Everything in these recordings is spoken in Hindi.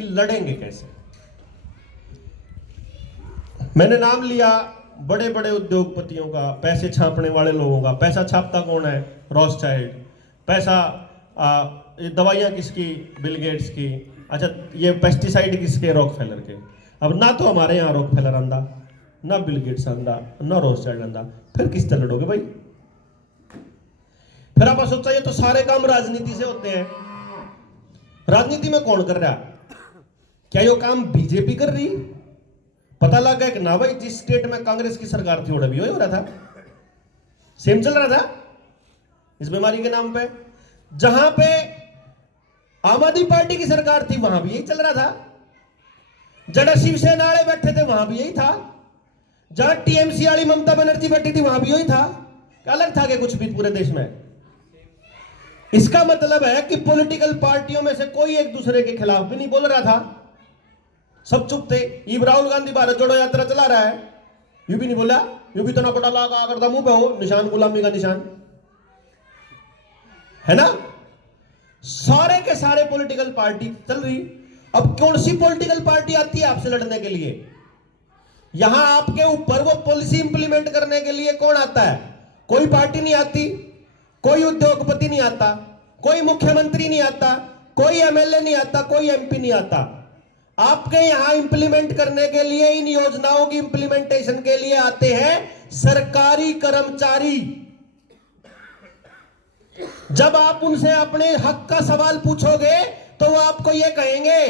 कि लड़ेंगे कैसे। मैंने नाम लिया बड़े बड़े उद्योगपतियों का, पैसे छापने वाले लोगों का। पैसा छापता कौन है? रॉथस्चाइल्ड। पैसा ये दवाइयाँ किसकी? बिल गेट्स की। अच्छा, ये पेस्टिसाइड किसके? रॉकफेलर के। अब ना तो हमारे यहाँ रॉकफेलर आंदा, ना बिल गेट्स आंदा, ना रॉथस्चाइल्ड आंदा, फिर किससे लड़ोगे भाई? फिर आप सोचा ये तो सारे काम राजनीति से होते हैं। राजनीति में कौन कर रहा? क्या यो काम बीजेपी कर रही? पता लगा कि ना भाई, जिस स्टेट में कांग्रेस की सरकार थी वो भी हो रहा था, सेम चल रहा था इस बीमारी के नाम पे। जहां पे आम आदमी पार्टी की सरकार थी वहां भी यही चल रहा था। जहां शिवसेना वाले बैठे थे वहां भी यही था। जहां टीएमसी वाली ममता बनर्जी बैठी थी वहां भी यही था। अलग था कि कुछ भी पूरे देश में? इसका मतलब है कि पॉलिटिकल पार्टियों में से कोई एक दूसरे के खिलाफ भी नहीं बोल रहा था, सब चुप थे। ये राहुल गांधी भारत जोड़ो यात्रा चला रहा है, यू भी नहीं बोला, यू भी तो ना पटा लगा करता मुंह पे हो निशान, गुलामी का निशान है ना। सारे के सारे पॉलिटिकल पार्टी चल रही। अब कौन सी पॉलिटिकल पार्टी आती है आपसे लड़ने के लिए? यहां आपके ऊपर वो पॉलिसी इंप्लीमेंट करने के लिए कौन आता है? कोई पार्टी नहीं आती, कोई उद्योगपति नहीं आता, कोई मुख्यमंत्री नहीं आता, कोई एमएलए नहीं आता, कोई एमपी नहीं आता। आपके यहां इंप्लीमेंट करने के लिए, इन योजनाओं की इंप्लीमेंटेशन के लिए आते हैं सरकारी कर्मचारी। जब आप उनसे अपने हक का सवाल पूछोगे तो वो आपको ये कहेंगे,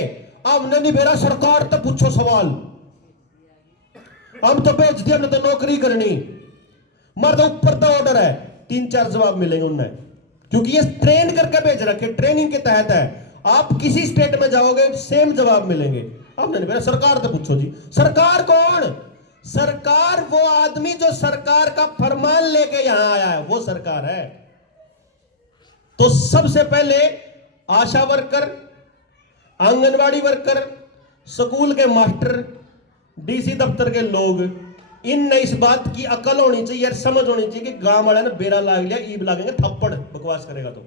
हमने नहीं भेजा सरकार तो पूछो सवाल, हम तो भेज दिया, हमने तो नौकरी करनी, मर्द ऊपर तो ऑर्डर है। 3-4 जवाब मिलेंगे उन्हें, क्योंकि ये ट्रेन करके भेज रखे, ट्रेनिंग के तहत है। आप किसी स्टेट में जाओगे सेम जवाब मिलेंगे, हमने नहीं भेजा सरकार तो पूछो जी। सरकार कौन? सरकार वो आदमी जो सरकार का फरमान लेके यहां आया है, वो सरकार है। तो सबसे पहले आशा वर्कर, आंगनवाड़ी वर्कर, स्कूल के मास्टर, डीसी दफ्तर के लोग, इन इस बात की अकल होनी चाहिए यार, समझ होनी चाहिए कि गांव वाले ने बेरा लाग लिया, ईब लागेंगे थप्पड़ बकवास करेगा तो।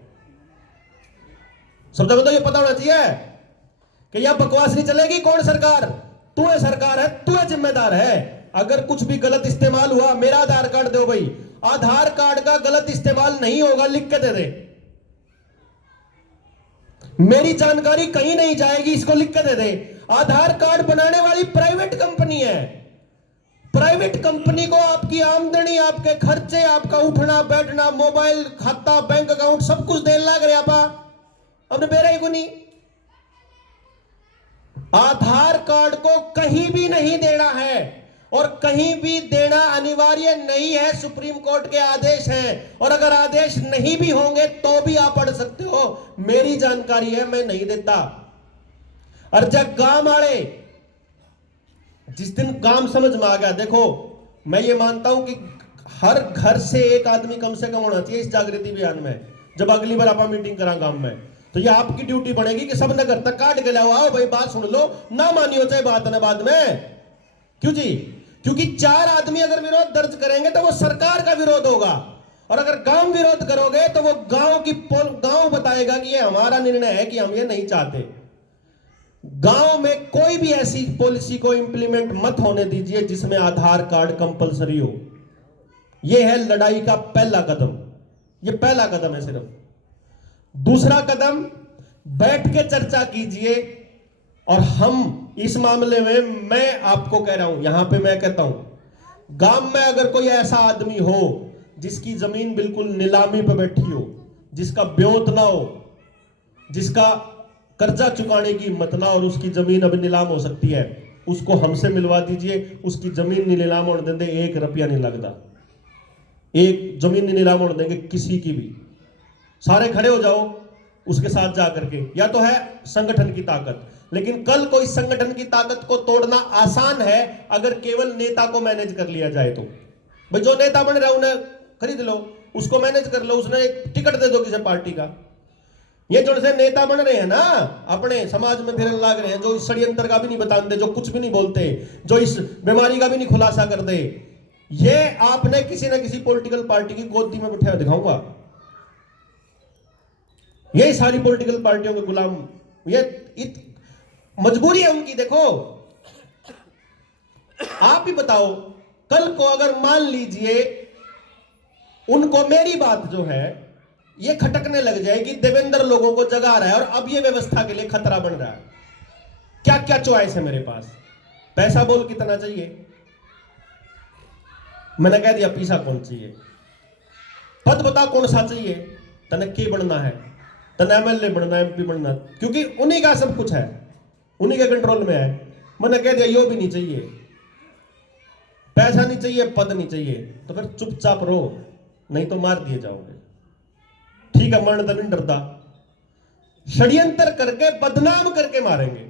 सब जगह तो ये पता होना चाहिए कि यह बकवास नहीं चलेगी। कौन सरकार? तू है सरकार है, तू है जिम्मेदार है। अगर कुछ भी गलत इस्तेमाल हुआ, मेरा आधार कार्ड दो भाई, आधार कार्ड का गलत इस्तेमाल नहीं होगा, लिख के दे दे। मेरी जानकारी कहीं नहीं जाएगी, इसको लिख के दे दे। आधार कार्ड बनाने वाली प्राइवेट कंपनी है। प्राइवेट कंपनी को आपकी आमदनी, आपके खर्चे, आपका उठना बैठना, मोबाइल खाता, बैंक अकाउंट सब कुछ देने लग रहा पा, हमने बेरा ही को नहीं। आधार कार्ड को कहीं भी नहीं देना है और कहीं भी देना अनिवार्य नहीं है, सुप्रीम कोर्ट के आदेश हैं। और अगर आदेश नहीं भी होंगे तो भी आप पढ़ सकते हो। मेरी जानकारी है, मैं नहीं देता। और जब गांव वाले, जिस दिन गांव समझ में आ गया, देखो मैं ये मानता हूं कि हर घर से एक आदमी कम से कम होना चाहिए इस जागृति अभियान में। जब अगली बार आप मीटिंग करा गांव में, तो ये आपकी ड्यूटी बनेगी कि सब नगर तक काट के लाओ, आओ भाई बात सुन लो, ना मानियो चाहे बात ना बाद में। क्यों जी? क्योंकि 4 आदमी अगर विरोध दर्ज करेंगे तो वो सरकार का विरोध होगा, और अगर गांव विरोध करोगे तो वो गांव बताएगा कि ये हमारा निर्णय है कि हम ये नहीं चाहते। गांव में कोई भी ऐसी पॉलिसी को इंप्लीमेंट मत होने दीजिए जिसमें आधार कार्ड कंपलसरी हो। यह है लड़ाई का पहला कदम, यह पहला कदम है सिर्फ। दूसरा कदम, बैठ के चर्चा कीजिए। और हम इस मामले में, मैं आपको कह रहा हूं, यहां पे मैं कहता हूं, गांव में अगर कोई ऐसा आदमी हो जिसकी जमीन बिल्कुल नीलामी पे बैठी हो, जिसका ब्योत ना हो, जिसका कर्जा चुकाने की हिम्मत ना, और उसकी जमीन अब नीलाम हो सकती है, उसको हमसे मिलवा दीजिए। उसकी जमीन नीलाम होने देंगे, 1 रुपया नहीं लगता। एक जमीन नहीं नीलाम होने देंगे किसी की भी। सारे खड़े हो जाओ उसके साथ जाकर के। या तो है संगठन की ताकत, लेकिन कल कोई संगठन की ताकत को तोड़ना आसान है अगर केवल नेता को मैनेज कर लिया जाए तो। भाई जो नेता बन रहा है उन्हें खरीद लो, उसको मैनेज कर लो, उसने एक टिकट दे दो किसी पार्टी का। ये जो से नेता बन रहे हैं ना, अपने समाज में फिरन लाग रहे हैं, जो इस षड्यंत्र का भी नहीं बताते, जो कुछ भी नहीं बोलते, जो इस बीमारी का भी नहीं खुलासा कर दे, ये आपने किसी ना किसी पॉलिटिकल पार्टी की गोदी में बिठाया दिखाऊंगा। यही सारी पॉलिटिकल पार्टियों के गुलाम, ये मजबूरी है उनकी। देखो आप ही बताओ, कल को अगर मान लीजिए उनको मेरी बात जो है ये खटकने लग जाएगी, देवेंद्र लोगों को जगा रहा है और अब ये व्यवस्था के लिए खतरा बन रहा है, क्या क्या चॉइस है मेरे पास? पैसा बोल कितना चाहिए? मैंने कह दिया पैसा कौन चाहिए। पद बता कौन सा चाहिए? तने के बनना है, तने एमएलए बनना, एमपी बनना, क्योंकि उन्हीं का सब कुछ है, उन्हीं के कंट्रोल में है। मैंने कह दिया यो भी नहीं चाहिए, पैसा नहीं चाहिए, पद नहीं चाहिए, तो फिर चुपचाप रहो, नहीं तो मार दिए जाओगे। ठीक है, मरण तो नहीं डरता, षड्यंत्र करके बदनाम करके मारेंगे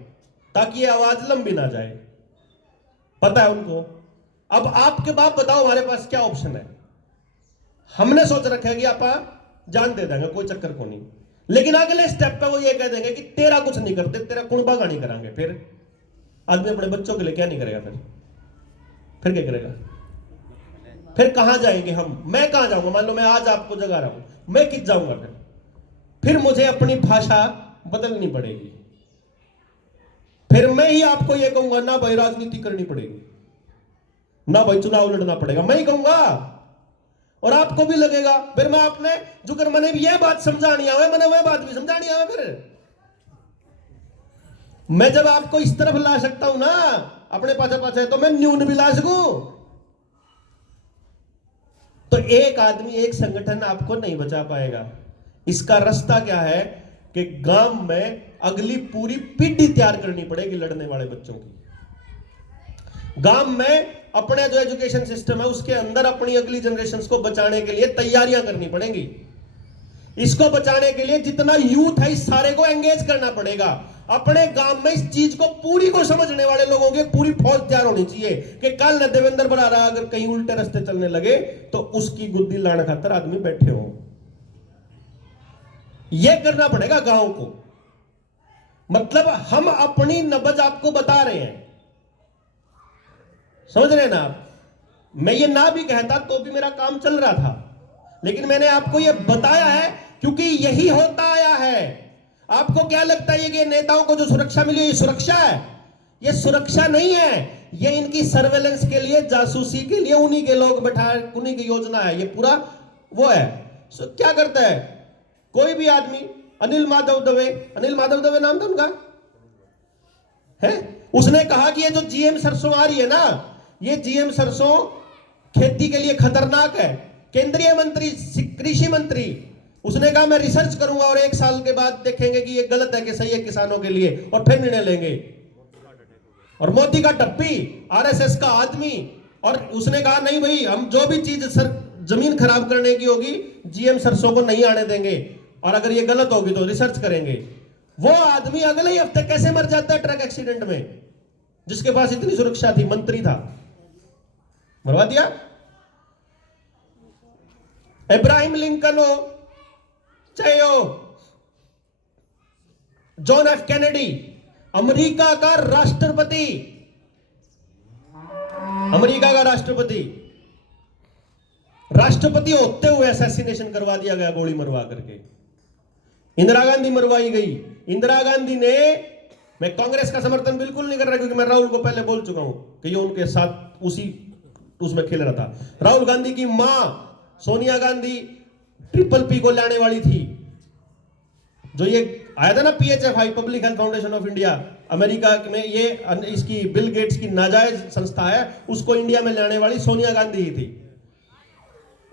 ताकि ये आवाज लंबी ना जाए, पता है उनको। अब आपके बाप बताओ हमारे पास क्या ऑप्शन है? हमने सोच रखा है कि आप जान दे देंगे, कोई चक्कर को नहीं, लेकिन अगले स्टेप पे वो ये कह देंगे कि तेरा कुछ नहीं करते, तेरा कुणबा गानी करांगे। फिर आदमी अपने बच्चों के लिए क्या नहीं करेगा? फिर क्या करेगा? फिर कहां जाएंगे हम? मैं कहां जाऊंगा? मान लो मैं आज आपको जगा रहा हूं, मैं किस जाऊंगा? फिर मुझे अपनी भाषा बदलनी पड़ेगी, फिर मैं ही आपको यह कहूंगा ना भाई राजनीति करनी पड़ेगी, ना भाई चुनाव लड़ना पड़ेगा, मैं ही कहूंगा और आपको भी लगेगा। फिर मैं आपने जो कर मैंने भी यह बात समझानी आवे, मैंने वह बात भी समझानी आवे। फिर मैं जब आपको इस तरफ ला सकता हूं ना अपने पाछे पाछे, तो मैं न्यून भी ला सकूं। तो एक आदमी, एक संगठन आपको नहीं बचा पाएगा। इसका रास्ता क्या है कि गांव में अगली पूरी पीढ़ी तैयार करनी पड़ेगी लड़ने वाले बच्चों की। गांव में अपने जो एजुकेशन सिस्टम है उसके अंदर अपनी अगली जनरेशन को बचाने के लिए तैयारियां करनी पड़ेंगी। इसको बचाने के लिए जितना यूथ है इस सारे को एंगेज करना पड़ेगा। अपने गांव में इस चीज को पूरी को समझने वाले लोगों की पूरी फौज तैयार होनी चाहिए कि कल न देवेंद्र बना रहा अगर कहीं उल्टे रास्ते चलने लगे तो उसकी गुद्दी लाने खातर आदमी बैठे हो। यह करना पड़ेगा गांव को। मतलब हम अपनी नब्ज आपको बता रहे हैं, समझ रहे हैं ना आप? मैं ये ना भी कहता तो भी मेरा काम चल रहा था, लेकिन मैंने आपको ये बताया है क्योंकि यही होता आया है। आपको क्या लगता है कि नेताओं को जो सुरक्षा मिली ये सुरक्षा है? ये सुरक्षा नहीं है, ये इनकी सर्वेलेंस के लिए, जासूसी के लिए उन्हीं के लोग बैठाए, उन्हीं की योजना है, ये पूरा वो है। क्या करता है कोई भी आदमी, अनिल माधव दवे नाम था उनका, है? उसने कहा कि ये जो जीएम सरसों आ रही है ना, ये जीएम सरसों खेती के लिए खतरनाक है। केंद्रीय मंत्री, कृषि मंत्री, उसने कहा मैं रिसर्च करूंगा और 1 साल के बाद देखेंगे कि ये गलत है कि सही है किसानों के लिए, और फिर निर्णय लेंगे। और मोदी का टप्पी, आरएसएस का आदमी, और उसने कहा नहीं भाई हम जो भी चीज जमीन खराब करने की होगी जीएम सरसों को नहीं आने देंगे, और अगर ये गलत होगी तो रिसर्च करेंगे। वो आदमी अगले ही हफ्ते कैसे मर जाता है ट्रक एक्सीडेंट में, जिसके पास इतनी सुरक्षा थी, मंत्री था, मरवा दिया। इब्राहिम लिंकन हो चाहे हो जॉन एफ कैनेडी, अमेरिका का राष्ट्रपति, राष्ट्रपति होते हुए असैसिनेशन करवा दिया गया, गोली मरवा करके। इंदिरा गांधी मरवाई गई। इंदिरा गांधी ने, मैं कांग्रेस का समर्थन बिल्कुल नहीं कर रहा क्योंकि मैं राहुल को पहले बोल चुका हूं कि ये उनके साथ उसमें खेल रहा था। राहुल गांधी की मां सोनिया गांधी PPP को लाने वाली थी, जो ये आया था ना PHFI, public health foundation of India, America में ये इसकी बिल गेट्स की नाजायज संस्था है, उसको इंडिया में लाने वाली सोनिया गांधी ही थी,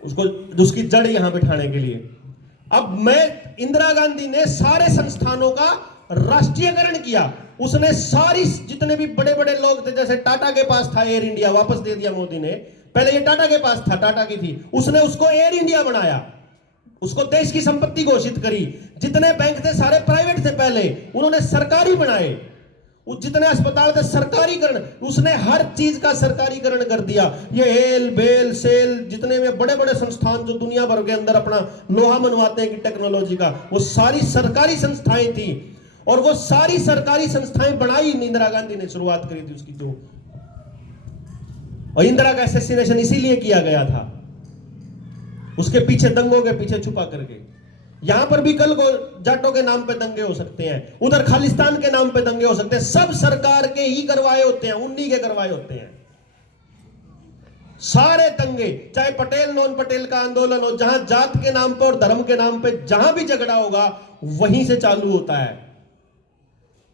उसको उसकी जड़ यहां बिठाने के लिए। अब इंदिरा गांधी ने सारे संस्थानों का राष्ट्रीयकरण किया। उसने सारी जितने भी बड़े बड़े लोग थे, जैसे टाटा के पास था एयर इंडिया, वापस दे दिया मोदी ने। पहले ये टाटा के पास था, टाटा की थी, उसने उसको एयर इंडिया बनाया, उसको देश की संपत्ति घोषित करी। जितने बैंक थे सारे प्राइवेट थे, पहले उन्होंने सरकारी बनाए। जितने अस्पताल थे सरकारीकरण, उसने हर चीज का सरकारीकरण कर दिया। ये हेल बेल सेल जितने में बड़े बड़े संस्थान जो दुनिया भर के अंदर अपना लोहा मनवाते हैं कि टेक्नोलॉजी का, वो सारी सरकारी संस्थाएं थी। और वो सारी सरकारी संस्थाएं बनाई इंदिरा गांधी ने, शुरुआत करी थी उसकी जो। और इंदिरा का असैसिनेशन इसीलिए किया गया था, उसके पीछे, दंगों के पीछे छुपा करके। यहां पर भी कल को जाटों के नाम पे दंगे हो सकते हैं, उधर खालिस्तान के नाम पे दंगे हो सकते हैं। सब सरकार के ही करवाए होते हैं, उन्हीं के करवाए होते हैं सारे दंगे। चाहे पटेल नॉन पटेल का आंदोलन हो, जहां जात के नाम पे और धर्म के नाम पे जहां भी झगड़ा होगा वहीं से चालू होता है।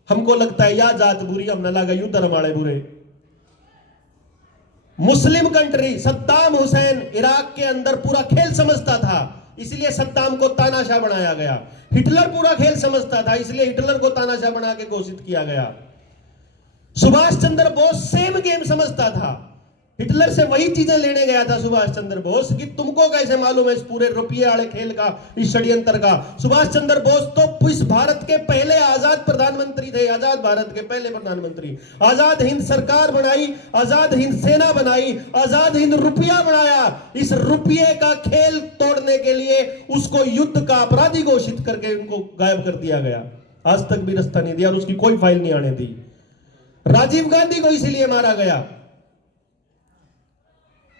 हमको लगता है या जात बुरी, हम न लगा यू धर्म वाले बुरे। Muslim country, Saddam Hussain Iraq के अंदर पूरा खेल समझता था, इसलिए सद्दाम को तानाशाह बनाया गया। हिटलर पूरा खेल समझता था, इसलिए हिटलर को तानाशाह बना के घोषित किया गया। सुभाष चंद्र बोस सेम गेम समझता था, हिटलर से वही चीजें लेने गया था सुभाष चंद्र बोस कि तुमको कैसे मालूम है इस पूरे रुपये वाले खेल का, इस षड्यंत्र का। सुभाष चंद्र बोस तो इस भारत के पहले आजाद प्रधानमंत्री थे, आजाद भारत के पहले प्रधानमंत्री। आजाद हिंद सरकार बनाई, आजाद हिंद सेना बनाई, आजाद हिंद रुपया बनाया। इस रुपये का खेल तोड़ने के लिए उसको युद्ध का अपराधी घोषित करके उनको गायब कर दिया गया। आज तक भी रास्ता नहीं दिया और उसकी कोई फाइल नहीं आने दी। राजीव गांधी को इसलिए मारा गया,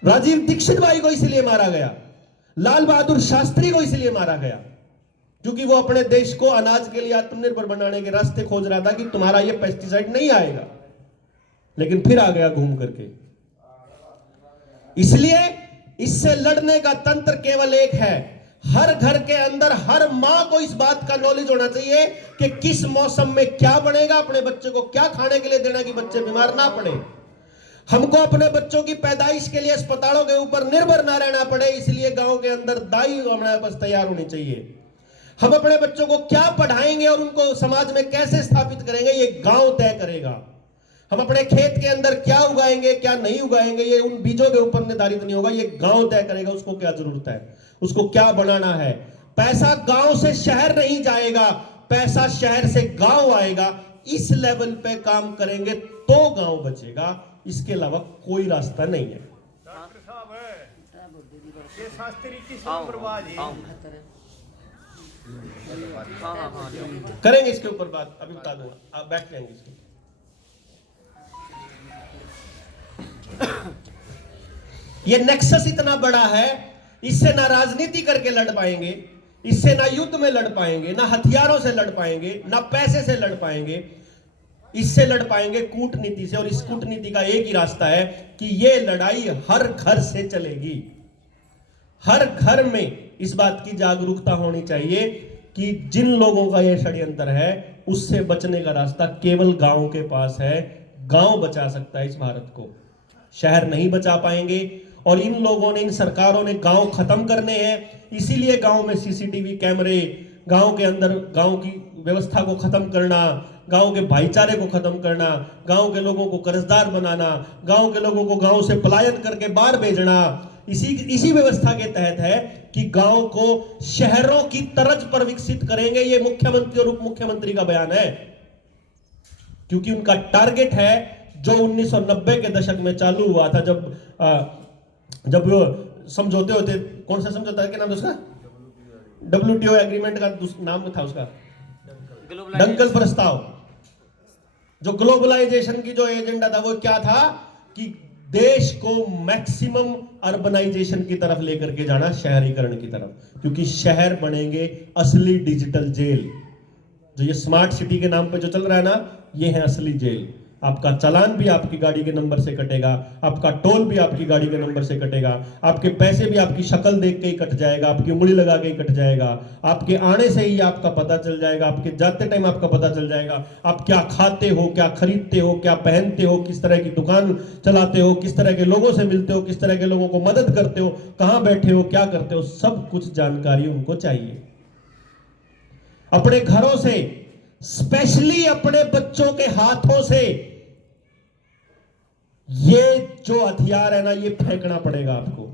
राजीव दीक्षित भाई को इसलिए मारा गया, लाल बहादुर शास्त्री को इसलिए मारा गया क्योंकि वो अपने देश को अनाज के लिए आत्मनिर्भर बनाने के रास्ते खोज रहा था कि तुम्हारा ये पेस्टिसाइड नहीं आएगा, लेकिन फिर आ गया घूम करके। इसलिए इससे लड़ने का तंत्र केवल एक है, हर घर के अंदर हर मां को इस बात का नॉलेज होना चाहिए कि किस मौसम में क्या बनेगा, अपने बच्चे को क्या खाने के लिए देना कि बच्चे बीमार ना पड़े। हमको अपने बच्चों की पैदाइश के लिए अस्पतालों के ऊपर निर्भर ना रहना पड़े, इसलिए गांव के अंदर दाई हमारे पास तैयार होनी चाहिए। हम अपने बच्चों को क्या पढ़ाएंगे और उनको समाज में कैसे स्थापित करेंगे, ये गांव तय करेगा। हम अपने खेत के अंदर क्या उगाएंगे क्या नहीं उगाएंगे, ये उन बीजों के ऊपर निर्धारित नहीं होगा, ये गांव तय करेगा उसको क्या जरूरत है, उसको क्या बनाना है। पैसा गांव से शहर नहीं जाएगा, पैसा शहर से गांव आएगा। इस लेवल पे काम करेंगे तो गांव बचेगा, इसके अलावा कोई रास्ता नहीं है। डॉक्टर साहब ये शास्त्री की बर्बाद है। करेंगे इसके ऊपर बात, अभी बता दूंगा, आप बैठ जाएंगे इसके। ये नेक्सस इतना बड़ा है, इससे ना राजनीति करके लड़ पाएंगे, इससे ना युद्ध में लड़ पाएंगे, ना हथियारों से लड़ पाएंगे, ना पैसे से लड़ पाएंगे। इससे लड़ पाएंगे कूटनीति से, और इस कूटनीति का एक ही रास्ता है कि ये लड़ाई हर घर से चलेगी। हर घर में इस बात की जागरूकता होनी चाहिए कि जिन लोगों का ये षड्यंत्र है उससे बचने का रास्ता केवल गांव के पास है। गांव बचा सकता है इस भारत को, शहर नहीं बचा पाएंगे। और इन लोगों ने, इन सरकारों ने गांव खत्म करने हैं, इसीलिए गांव में सीसीटीवी कैमरे, गांव के अंदर गांव की व्यवस्था को खत्म करना, गांव के भाईचारे को खत्म करना, गांव के लोगों को कर्जदार बनाना, गांव के लोगों को गांव से पलायन करके बाहर भेजना, इसी व्यवस्था के तहत है कि गांव को शहरों की तर्ज पर विकसित करेंगे। ये मुख्यमंत्री और उप मुख्यमंत्री का बयान है, क्योंकि उनका टारगेट है जो 1990 के दशक में चालू हुआ था, जब वो समझौते होते, कौन सा समझौता है, क्या नाम था उसका, WTO एग्रीमेंट का नाम था उसका, डंकल प्रस्ताव। जो ग्लोबलाइजेशन की जो एजेंडा था वो क्या था कि देश को मैक्सिमम अर्बनाइजेशन की तरफ लेकर के जाना, शहरीकरण की तरफ, क्योंकि शहर बनेंगे असली डिजिटल जेल। जो ये स्मार्ट सिटी के नाम पे जो चल रहा है ना, ये है असली जेल। आपका चालान भी आपकी गाड़ी के नंबर से कटेगा, आपका टोल भी आपकी गाड़ी के नंबर से कटेगा, आपके पैसे भी आपकी शक्ल देख के ही कट जाएगा, आपकी उंगली लगा के ही कट जाएगा, आपके आने से ही आपका पता चल जाएगा, आपके जाते टाइम आपका पता चल जाएगा, आप क्या खाते हो, क्या खरीदते हो, क्या पहनते हो, किस तरह की दुकान चलाते हो, किस तरह के लोगों से मिलते हो, किस तरह के लोगों को मदद करते हो, कहां बैठे हो, क्या करते हो, सब कुछ जानकारी उनको चाहिए। अपने घरों से, स्पेशली अपने बच्चों के हाथों से ये जो हथियार है ना, ये फेंकना पड़ेगा आपको।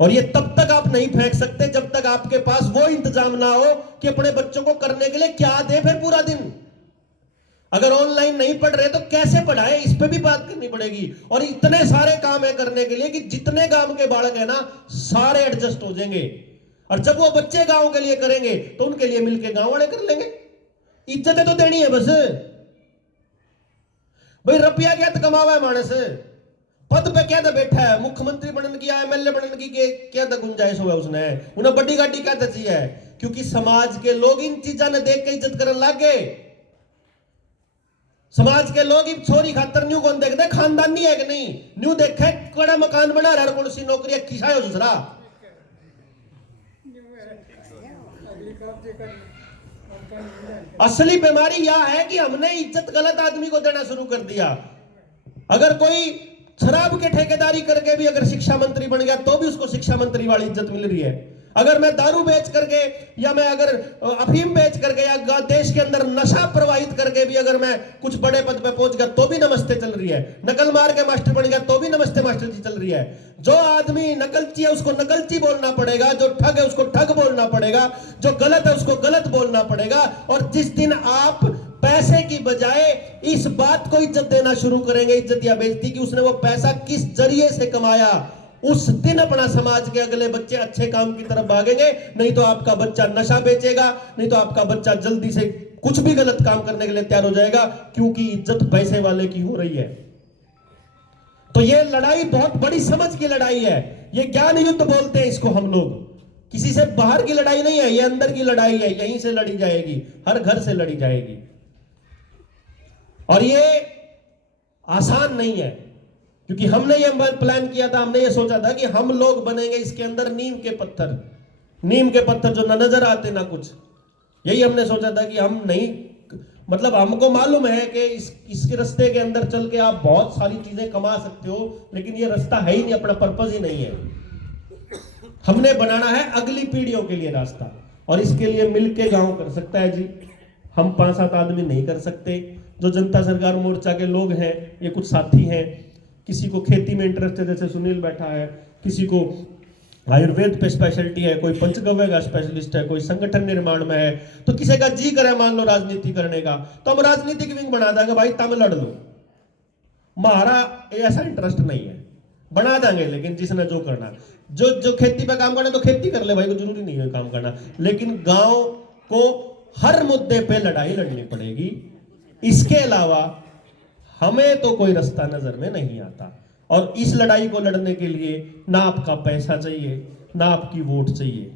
और ये तब तक आप नहीं फेंक सकते जब तक आपके पास वो इंतजाम ना हो कि अपने बच्चों को करने के लिए क्या दे फिर पूरा दिन। अगर ऑनलाइन नहीं पढ़ रहे तो कैसे पढ़ाएं, इस पे भी बात करनी पड़ेगी। और इतने सारे काम है करने के लिए कि जितने गांव के बालक है ना, सारे एडजस्ट हो जाएंगे। और जब वो बच्चे गांव के लिए करेंगे तो उनके लिए मिलके गांव वाले कर लेंगे। इज्जतें तो देनी है बस भाई, रुपया क्या तो कमावा है मानस, पद पे क्या बैठा है, मुख्यमंत्री बनने की या एमएलए बनने की क्या गुंजाइश हुआ उसने, उन्हें बड़ी गाड़ी क्या चाहिए है, क्योंकि समाज के लोग इन चीजा ने देख के इज्जत करने लग गए। समाज के लोग इन छोरी खातर न्यू कौन देखते, खानदानी है कि नहीं, न्यू देखे कड़ा मकान बना रहा, कौन सी नौकरी खिसा है दूसरा। असली बीमारी यह है कि हमने इज्जत गलत आदमी को देना शुरू कर दिया। अगर कोई शराब के ठेकेदारी करके भी अगर शिक्षा मंत्री बन गया तो भी उसको शिक्षा मंत्री वाली इज्जत मिल रही है। अगर मैं दारू बेच करके या मैं अगर अफीम बेच करके या देश के अंदर नशा प्रवाहित करके भी अगर मैं कुछ बड़े पद पे पहुंच गया तो भी नमस्ते चल रही है। नकल मार के मास्टर बन गया तो भी नमस्ते मास्टर जी चल रही है। जो आदमी नकलची है उसको नकलची बोलना पड़ेगा, जो ठग है उसको ठग बोलना पड़ेगा, जो गलत है उसको गलत बोलना पड़ेगा। और जिस दिन आप पैसे की बजाय इस बात को इज्जत देना शुरू करेंगे, इज्जत या बेइज्जती, कि उसने वो पैसा किस जरिए से कमाया, उस दिन अपना समाज के अगले बच्चे अच्छे काम की तरफ भागेंगे। नहीं तो आपका बच्चा नशा बेचेगा, नहीं तो आपका बच्चा जल्दी से कुछ भी गलत काम करने के लिए तैयार हो जाएगा, क्योंकि इज्जत पैसे वाले की हो रही है। तो ये लड़ाई बहुत बड़ी समझ की लड़ाई है। ये ज्ञान युद्ध बोलते हैं इसको हम लोग। किसी से बाहर की लड़ाई नहीं है, ये अंदर की लड़ाई है। यहीं से लड़ी जाएगी, हर घर से लड़ी जाएगी। और ये आसान नहीं है, क्योंकि हमने ये प्लान किया था, हमने ये सोचा था कि हम लोग बनेंगे इसके अंदर नीम के पत्थर जो न नजर आते ना कुछ। यही हमने सोचा था कि हम नहीं, मतलब हमको मालूम है कि इसके रास्ते के अंदर चल के आप बहुत सारी चीजें कमा सकते हो, लेकिन ये रास्ता है ही नहीं, अपना पर्पस ही नहीं है। हमने बनाना है अगली पीढ़ियों के लिए रास्ता, और इसके लिए मिलके गांव कर सकता है जी। हम 5-7 आदमी नहीं कर सकते। जो जनता सरकार मोर्चा के लोग हैं, ये कुछ साथी हैं, किसी को खेती में इंटरेस्ट है, जैसे सुनील बैठा है, किसी को आयुर्वेद पे स्पेशलिटी है, कोई पंचगव्य का स्पेशलिस्ट है, कोई संगठन निर्माण में है, तो किसी का जी करे मान लो राजनीति करने का, तो हम राजनीतिक विंग बना देंगे, भाई तम लड़ लो। हमारा ऐसा इंटरेस्ट नहीं है, बना देंगे, लेकिन जिसने जो करना, जो खेती पे काम करना तो खेती कर ले भाई, को जरूरी नहीं है काम करना, लेकिन गांव को हर मुद्दे पे लड़ाई लड़नी पड़ेगी। इसके अलावा हमें तो कोई रास्ता नजर में नहीं आता। और इस लड़ाई को लड़ने के लिए ना आपका पैसा चाहिए, ना आपकी वोट चाहिए,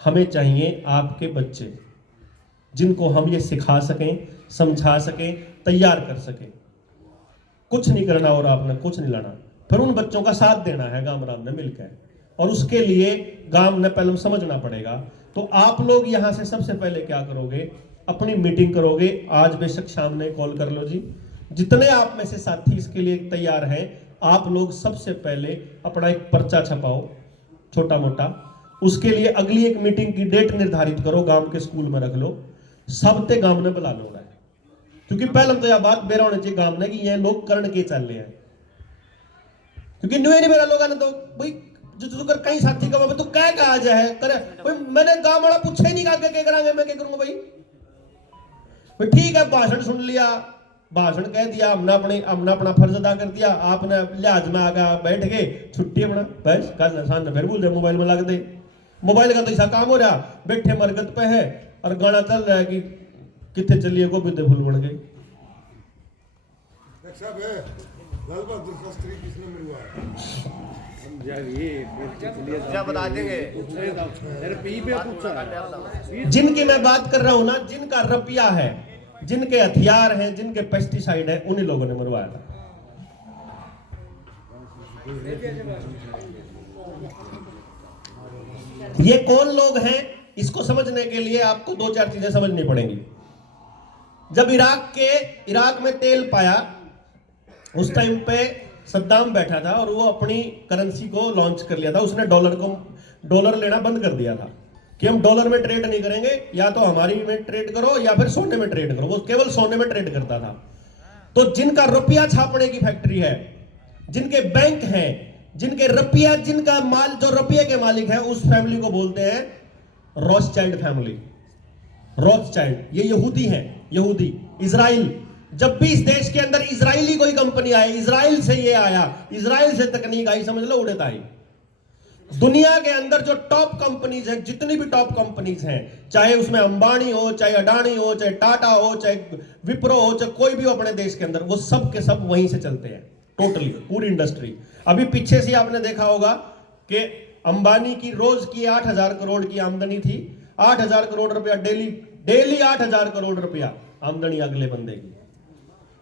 हमें चाहिए आपके बच्चे, जिनको हम ये सिखा सकें, समझा सकें, तैयार कर सकें। कुछ नहीं करना और आपने कुछ नहीं लाना, फिर उन बच्चों का साथ देना है गांव राम ने मिलकर, और उसके लिए गांव ने पहले समझना पड़ेगा। तो आप लोग यहां से सबसे पहले क्या करोगे, अपनी मीटिंग करोगे। आज बेशक सामने कॉल कर लो जी, जितने आप में से साथी इसके लिए तैयार हैं, आप लोग सबसे पहले अपना एक पर्चा छपाओ छोटा मोटा। उसके लिए अगली एक मीटिंग की डेट निर्धारित करो, गांव के स्कूल में रख लो, सब ते गांव ने बुला लो रहा है। क्योंकि पहले तो यह बात बेरा होनी चाहिए गांव ने कि ये लोग करण के चल रहे हैं, क्योंकि न्यू नहीं मेरा लोगों ने तो भाई जो कर कई साथी का तू क्या कहा जाए करे, भाई मैंने गांव वाला पूछा ही नहीं, आगे क्या करांगे, मैं क्या करूंगा भाई। ठीक है, भाषण सुन लिया, भाषण कह दिया, हमने अपना फर्ज अदा कर दिया, आपने लिहाज में आगा बैठ गए, छुट्टी अपना बस कल इंसान फिर बोल दे मोबाइल में लग दे। मोबाइल का तो ऐसा काम हो रहा, बैठे मरगत पे है और गाना चल रहा है कि कितने चलिए गोभी दे फूल बन गई। बता देंगे। जिनकी मैं बात कर रहा हूं ना, जिनका रुपया है, जिनके हथियार हैं, जिनके पेस्टिसाइड है, उन्हीं लोगों ने मरवाया था। ये कौन लोग हैं, इसको समझने के लिए आपको 2-4 चीजें समझनी पड़ेंगी। जब इराक में तेल पाया, उस टाइम पे सद्दाम बैठा था और वो अपनी करेंसी को लॉन्च कर लिया था। उसने डॉलर लेना बंद कर दिया था कि हम डॉलर में ट्रेड नहीं करेंगे, या तो हमारी में ट्रेड करो या फिर सोने में ट्रेड करो। वो केवल सोने में ट्रेड करता था। तो जिनका रुपया छापने की फैक्ट्री है, जिनके बैंक हैं, जिनके रुपया, जिनका माल, जो रुपये के मालिक है, उस फैमिली को बोलते हैं रॉथस्चाइल्ड फैमिली। रॉथस्चाइल्ड ये यहूदी हैं, यहूदी, इजराइल। जब भी इस देश के अंदर इजरायली कोई कंपनी आई, इजराइल से ये आया, इजराइल से तकनीक आई, समझ लो उड़ता आई। दुनिया के अंदर जो टॉप कंपनीज हैं, जितनी भी टॉप कंपनीज हैं, चाहे उसमें अंबानी हो, चाहे अडानी हो, चाहे टाटा हो, चाहे विप्रो हो, चाहे कोई भी हो अपने देश के अंदर, वो सब के सब वहीं से चलते हैं। टोटली पूरी इंडस्ट्री। अभी पीछे से आपने देखा होगा कि अंबानी की रोज की 8,000 करोड़ की आमदनी थी। 8,000 करोड़ रुपया डेली 8,000 करोड़ रुपया आमदनी अगले बंदे की।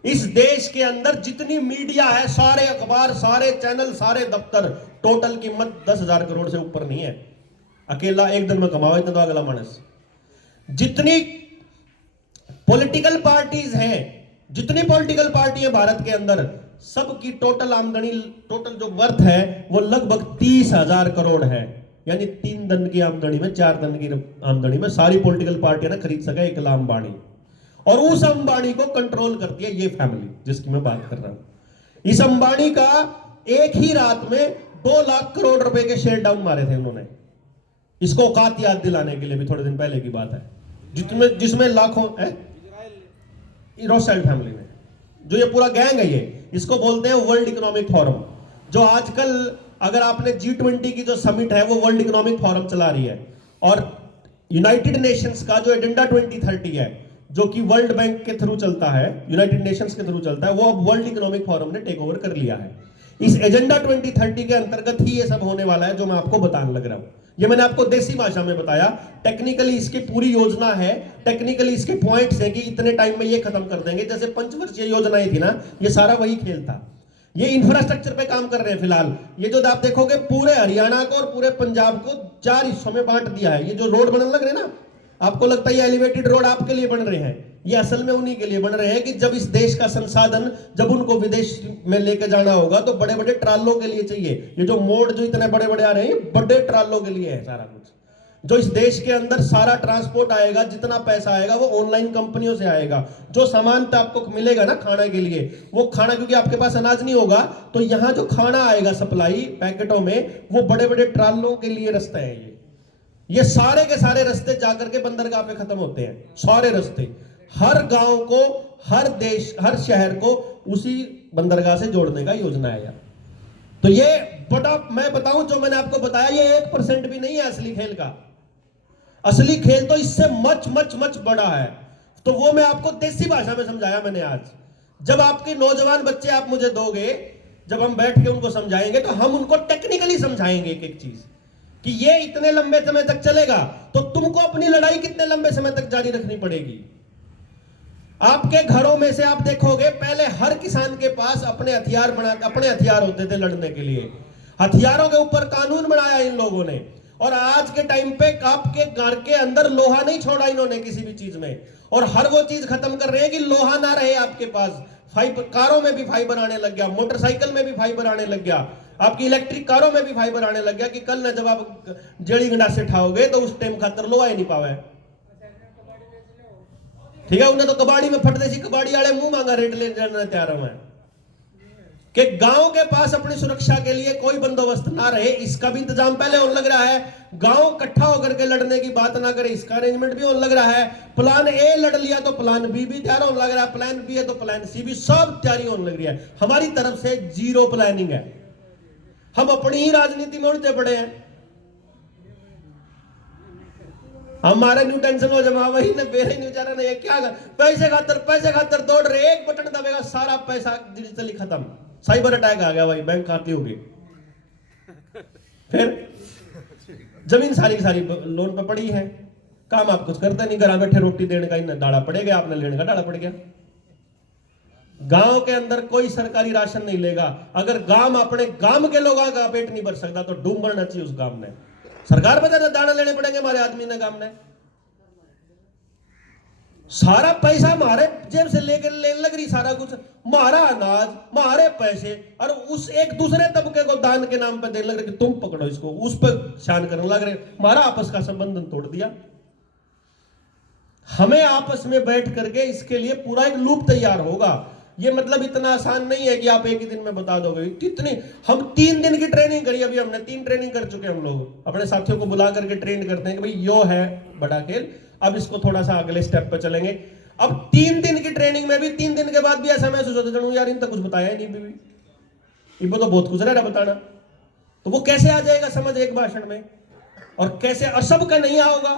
इस देश के अंदर जितनी मीडिया है, सारे अखबार, सारे चैनल, सारे दफ्तर, टोटल कीमत 10,000 करोड़ से ऊपर नहीं है। अकेला एक दिन में कमाओ इतना तो अगला मानस। जितनी पॉलिटिकल पार्टीज हैं, जितनी पॉलिटिकल पार्टी है भारत के अंदर, सबकी टोटल आमदनी, टोटल जो वर्थ है वो लगभग 30,000 करोड़ है। यानी 3 दिन की आमदनी में, 4 दिन की आमदनी में सारी पॉलिटिकल पार्टियां ना खरीद सके एक अंबानी। और उस अंबानी को कंट्रोल करती है ये फैमिली जिसकी मैं बात कर रहा हूं। इस अंबानी का एक ही रात में 2 लाख करोड़ रुपए के शेयर डाउन मारे थे उन्होंने। इसको औकात याद दिलाने के लिए भी थोड़े दिन पहले की बात है, जिसमें लाखों है रोथस्चाइल्ड फैमिली में, जो ये पूरा गैंग है, ये इसको बोलते हैं वर्ल्ड इकोनॉमिक फोरम। जो आजकल अगर आपने G20 की जो समिट है वो वर्ल्ड इकोनॉमिक फोरम चला रही है, और यूनाइटेड नेशंस का जो एजेंडा 2030 है, जो कि वर्ल्ड बैंक के थ्रू चलता है, यूनाइटेड नेशंस के थ्रू चलता है, वो अब वर्ल्ड इकोनॉमिक फोरम ने टेक ओवर कर लिया है। इस एजेंडा 2030 के अंतर्गत ही ये सब होने वाला है जो मैं आपको बताने लग रहा हूं। ये मैंने आपको देसी भाषा में बताया। टेक्निकली इसकी पूरी योजना है, टेक्निकली इसके पॉइंट्स हैं कि इतने टाइम में ये खत्म कर देंगे। जैसे पंचवर्षीय योजनाएं थी ना, ये सारा वही खेल था। ये इंफ्रास्ट्रक्चर पे काम कर रहे हैं फिलहाल। ये जो आप देखोगे पूरे हरियाणा को और पूरे पंजाब को 4 हिस्सों में बांट दिया है। ये जो रोड बनने लग रहे हैं ना, आपको लगता है ये एलिवेटेड रोड आपके लिए बन रहे हैं, ये असल में उन्हीं के लिए बन रहे हैं कि जब इस देश का संसाधन, जब उनको विदेश में लेके जाना होगा तो बड़े बड़े ट्रालों के लिए चाहिए। ये जो मोड़ जो इतने बड़े बड़े आ रहे हैं, ये बड़े ट्रालों के लिए है सारा कुछ। जो इस देश के अंदर सारा ट्रांसपोर्ट आएगा, जितना पैसा आएगा वो ऑनलाइन कंपनियों से आएगा। जो सामान पे आपको मिलेगा ना खाने के लिए, वो खाना, क्योंकि आपके पास अनाज नहीं होगा, तो यहाँ जो खाना आएगा सप्लाई पैकेटों में, वो बड़े बड़े ट्रालों के लिए रास्ते हैं। ये सारे के सारे रास्ते जाकर के बंदरगाह पे खत्म होते हैं। सारे रास्ते हर गांव को, हर देश, हर शहर को उसी बंदरगाह से जोड़ने का योजना है यार। तो ये बड़ा, मैं बताऊं जो मैंने आपको बताया, ये 1% भी नहीं है असली खेल का। असली खेल तो इससे मच मच मच बड़ा है। तो वो मैं आपको देसी भाषा में समझाया मैंने आज। जब आपके नौजवान बच्चे आप मुझे दोगे, जब हम बैठ के उनको समझाएंगे, तो हम उनको टेक्निकली समझाएंगे एक एक चीज कि ये इतने लंबे समय तक चलेगा, तो तुमको अपनी लड़ाई कितने लंबे समय तक जारी रखनी पड़ेगी। आपके घरों में से आप देखोगे, पहले हर किसान के पास अपने हथियार होते थे लड़ने के लिए। हथियारों के ऊपर कानून बनाया इन लोगों ने, और आज के टाइम पे आपके घर के अंदर लोहा नहीं छोड़ा इन्होंने किसी भी चीज में। और हर वो चीज खत्म कर रहे हैं कि लोहा ना रहे आपके पास। फाइबर, कारों में भी फाइबर आने लग गया, मोटरसाइकिल में भी फाइबर आने लग गया, आपकी इलेक्ट्रिक कारों में भी फाइबर आने लग गया कि कल ना जब आप जड़ी गंडा से उठाओगे तो उस टाइम खातर लोहा ही नहीं पावे। ठीक है, उन्हें तो कबाड़ी में फट देसी कबाड़ी वाले मुंह मांगा रेट ले जाना तैयार हुए कि गांव के पास अपनी सुरक्षा के लिए कोई बंदोबस्त ना रहे, इसका भी इंतजाम पहले होने लग रहा है। गांव इकट्ठा होकर के लड़ने की बात ना करे, इसका अरेंजमेंट भी होने लग रहा है। प्लान ए लड़ लिया तो प्लान बी भी तैयार होने लग रहा है, प्लान बी है तो प्लान सी भी, सब तैयारी होने लग रही है। हमारी तरफ से जीरो प्लानिंग है, हम अपनी ही राजनीति में उलझे पड़े हैं। हमारे न्यू टेंशन हो जमा, वही ने बेरे न्यू चारा ने क्या पैसे खातर दौड़ रहे, एक बटन दबेगा सारा पैसा डिजिटली खत्म। साइबर अटैक आ गया भाई, बैंक खाती होगी, फिर जमीन सारी की सारी लोन पे पड़ी है, काम आप कुछ करते नहीं, घर बैठे रोटी देने का इन्हें डाला पड़ेगा, आपने लेने का डाला पड़ गया। गांव के अंदर कोई सरकारी राशन नहीं लेगा। अगर गांव अपने गांव के लोगों का पेट नहीं भर सकता तो डूब मरना चाहिए उस गांव ने। सरकार बता दाना लेने पड़ेंगे हमारे आदमी ने, गांव ने सारा पैसा हमारे जेब से लेकर लेने लग रही, सारा कुछ हमारा अनाज, हमारे पैसे, और उस एक दूसरे तबके को दान के नाम पे देने लग रहे कि तुम पकड़ो इसको, उस पर शान करने लग रहे। हमारा आपस का संबंधन तोड़ दिया। हमें आपस में बैठ करके इसके लिए पूरा एक लूप तैयार होगा। ये मतलब इतना आसान नहीं है कि आप एक ही दिन में बता दोगे। कितनी हम 3 दिन की ट्रेनिंग करी, अभी हमने 3 ट्रेनिंग कर चुके हैं। हम लोग अपने साथियों को बुला करके ट्रेन करते हैं कि भाई यो है बड़ा खेल, अब इसको थोड़ा सा अगले स्टेप पे चलेंगे। अब 3 दिन की ट्रेनिंग में भी 3 दिन के बाद भी ऐसा महसूस होता है यार इन तक कुछ बताया ही नहीं, इनको तो बहुत कुछ रह रहा बताना। तो वो कैसे आ जाएगा समझ एक भाषण में, और कैसे, और सबका नहीं आओगा।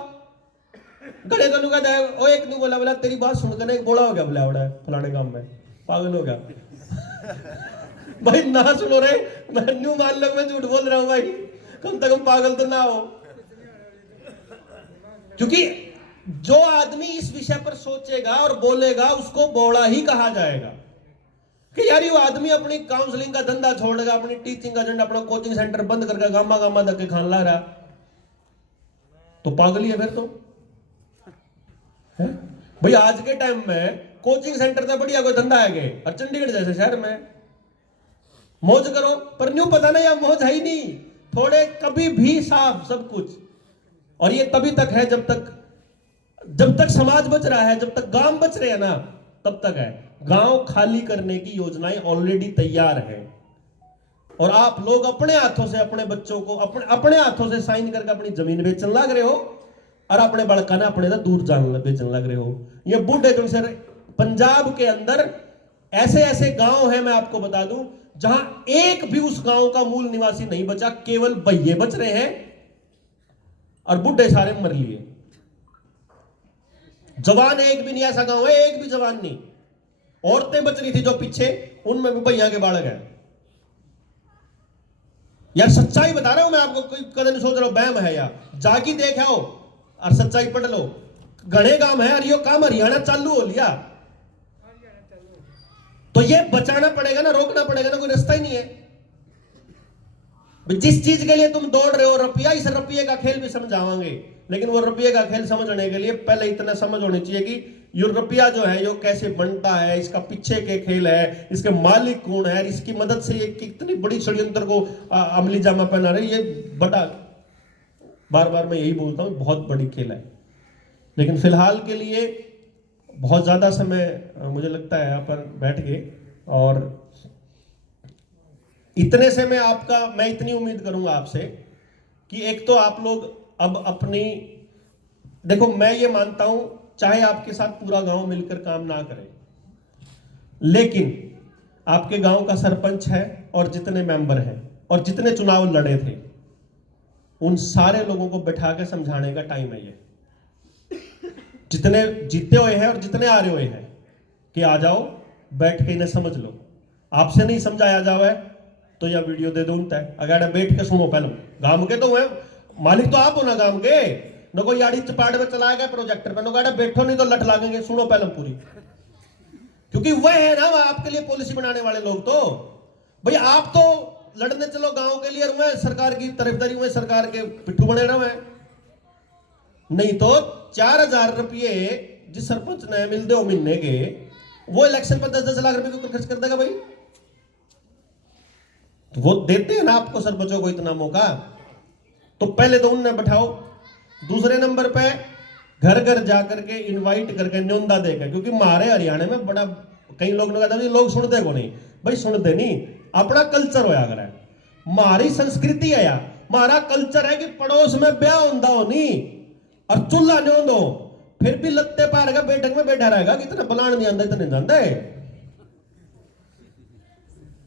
गड़े तो कहता है ओ एक नहीं बोला तेरी बात सुनकर एक बोला हो गया, बोला फलाने काम में पागल हो गया। भाई ना सुनो रे, मैं न्यू मान लो मैं झूठ बोल रहा हूं भाई, कम से कम पागल तो ना हो। क्योंकि जो आदमी इस विषय पर सोचेगा और बोलेगा उसको बोला ही कहा जाएगा कि यार ये आदमी अपनी काउंसलिंग का धंधा छोड़ेगा, अपनी टीचिंग का एजेंडा, अपना कोचिंग सेंटर बंद करके गामा गामा धक्के खान ला रहा, तो पागल ही है फिर तो है? भाई आज के टाइम में कोचिंग सेंटर से बढ़िया कोई धंधा है गए, और चंडीगढ़ जैसे शहर में मौज करो, पर न्यू पता नहीं यार मौज है ही नहीं, थोड़े कभी भी साफ सब कुछ। और ये तभी तक है जब तक समाज बच रहा है, जब तक गांव बच रहे हैं ना तब तक है। गांव खाली करने की योजनाएं ऑलरेडी तैयार है, और आप लोग अपने हाथों से अपने बच्चों को अपने हाथों से साइन करके अपनी जमीन बेचने लग रहे हो, और अपने बड़का ने अपने दूर बेचने लग रहे हो। ये बूढ़े जो सर पंजाब के अंदर ऐसे ऐसे गांव हैं, मैं आपको बता दूं, जहां एक भी उस गांव का मूल निवासी नहीं बचा, केवल बहिए बच रहे हैं और बूढ़े सारे मर लिए। जवान एक भी नहीं, ऐसा गांव है एक भी जवान नहीं। औरतें बच रही थी जो पीछे, उनमें भी भैया के बालक है। यार सच्चाई बता रहा हूं मैं आपको, कोई कदम नहीं सोच रहा बहम है या जागी देख आओ और सच्चाई पढ़ लो। घने काम है और यो काम हरियाणा चालू हो लिया, तो ये बचाना पड़ेगा ना, रोकना पड़ेगा ना, कोई रास्ता ही नहीं है। जिस चीज के लिए तुम दौड़ रहे हो रुपया, इस रुपये का खेल भी समझावांगे, लेकिन वो रुपये का खेल समझने के लिए पहले इतना समझ होनी चाहिए कि ये रुपया जो है ये कैसे बनता है, इसका पीछे के खेल है, इसके मालिक कौन है, इसकी मदद से ये कितनी बड़ी षड्यंत्र को अमली जामा पहना रहे, ये बड़ा बार बार मैं यही बोलता हूँ बहुत बड़ी खेल है। लेकिन फिलहाल के लिए बहुत ज्यादा समय मुझे लगता है यहाँ पर बैठ गए, और इतने से मैं इतनी उम्मीद करूंगा आपसे कि एक तो आप लोग अब अपनी, देखो मैं ये मानता हूं चाहे आपके साथ पूरा गांव मिलकर काम ना करे, लेकिन आपके गांव का सरपंच है और जितने मेंबर हैं और जितने चुनाव लड़े थे, उन सारे लोगों को बैठा के समझाने का टाइम है ये, जितने जीते हुए हैं और जितने आ रहे हुए हैं, कि आ जाओ बैठ के इन्हें समझ लो। आपसे नहीं समझाया जावे तो यह वीडियो दे दूं तय, अगर बैठ के सुनो पहले, गांव के तो है मालिक तो आप हो ना गांव के, न कोई याड़ी चपाट में चलाया गया प्रोजेक्टर पे, न बैठो नहीं तो लठ लागेंगे, सुनो पहले पूरी, क्योंकि वह है ना आपके लिए पॉलिसी बनाने वाले लोग। तो भाई आप तो लड़ने चलो गांव के लिए, हुए सरकार की तरफदारी हुए, सरकार के पिट्ठू बने रहे, नहीं तो 4,000 रुपये जिस सरपंच ने मिल दे महीने के, वो इलेक्शन पर 10-10 लाख रुपए को खर्च कर देगा भाई। तो वो देते हैं ना आपको सरपंचों को इतना मौका, तो पहले तो उन्हें बैठाओ। दूसरे नंबर पे घर घर जाकर के इनवाइट करके न्योंदा देकर, क्योंकि हमारे हरियाणा में बड़ा कई लोग ने कहा लोग सुनते को नहीं, भाई सुनते नहीं, अपना कल्चर होया करे, हमारी संस्कृति है यार, हमारा कल्चर है कि पड़ोस में ब्याह होता हो नहीं और चूल्हा न्योंद हो, फिर भी लत्ते पार का बैठक में बैठा रहेगा कि इतना बुलान नहीं आंदा, इतने जानता है,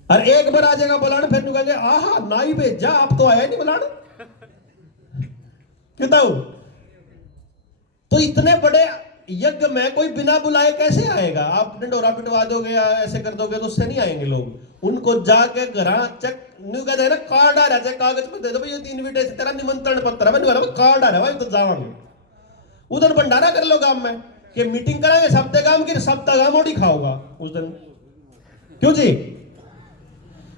और एक बार आ जाएगा बुलान, फिर कहेंगे आहा ना ही भेजा, आप तो आया नहीं बुलान, बताओ। तो इतने बड़े यज्ञ में कोई बिना बुलाए कैसे आएगा? आप डंडोरा पिटवा दोगे या ऐसे कर दोगे तो उससे नहीं आएंगे लोग। उनको जाके घर चेक न्यू कहते हैं ना, कार्ड आ रहा है, कागज पे दे दो भाई, ये इनविटेशन तेरा निमंत्रण पत्र है, कार्ड आ रहा है भाई, तो जाओगे उधर भंडारा कर लो गांव में, कि मीटिंग कराएंगे सप्ताह गांव की, सप्ताह गांव मोड़ी खाओगा उस दिन, क्यों जी?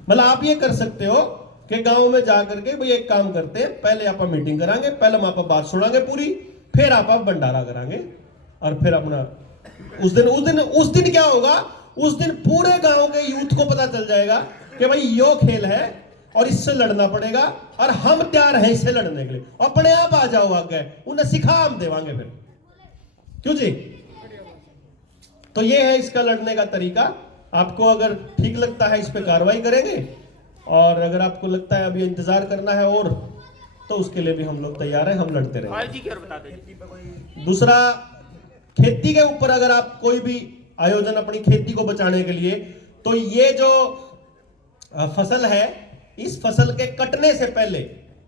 मतलब आप ये कर सकते हो कि गांव में जाकर के भाई एक काम करते हैं, पहले आप मीटिंग कराएंगे, पहले हम आप बात सुनाएंगे पूरी, फिर आप भंडारा कराएंगे, और फिर अपना उस दिन क्या होगा, उस दिन पूरे गांव के यूथ को पता चल जाएगा कि भाई यो खेल है और इससे लड़ना पड़ेगा, और हम तैयार हैं इससे लड़ने के लिए, अपने आप आ जाओ आगे, उन्हें सिखा हम देवांगे फिर, क्यों जी? तो ये है इसका लड़ने का तरीका। आपको अगर ठीक लगता है इस पे कार्रवाई करेंगे, और अगर आपको लगता है अभी इंतजार करना है और, तो उसके लिए भी हम लोग तैयार हैं, हम लड़ते रहेंगे। दूसरा, खेती के ऊपर अगर आप कोई भी आयोजन अपनी खेती को बचाने के लिए, तो ये जो फसल है, इस फसल के कटने से पहले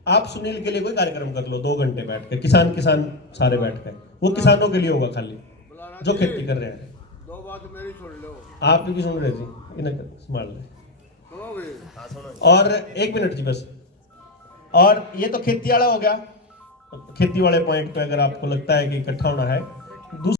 आप सुनील के लिए कोई कार्यक्रम कर लो 2 घंटे बैठ के, किसान सारे बैठ के, वो किसानों के लिए होगा खाली, जो खेती कर रहे हैं। दो बात मेरी सुन लो, आप भी सुन रहे जी, इन्हें संभाल ले। तो और एक मिनट जी बस। और ये तो खेती वाला हो गया, खेती वाले पॉइंट पे अगर आपको लगता है कि इकट्ठा होना है।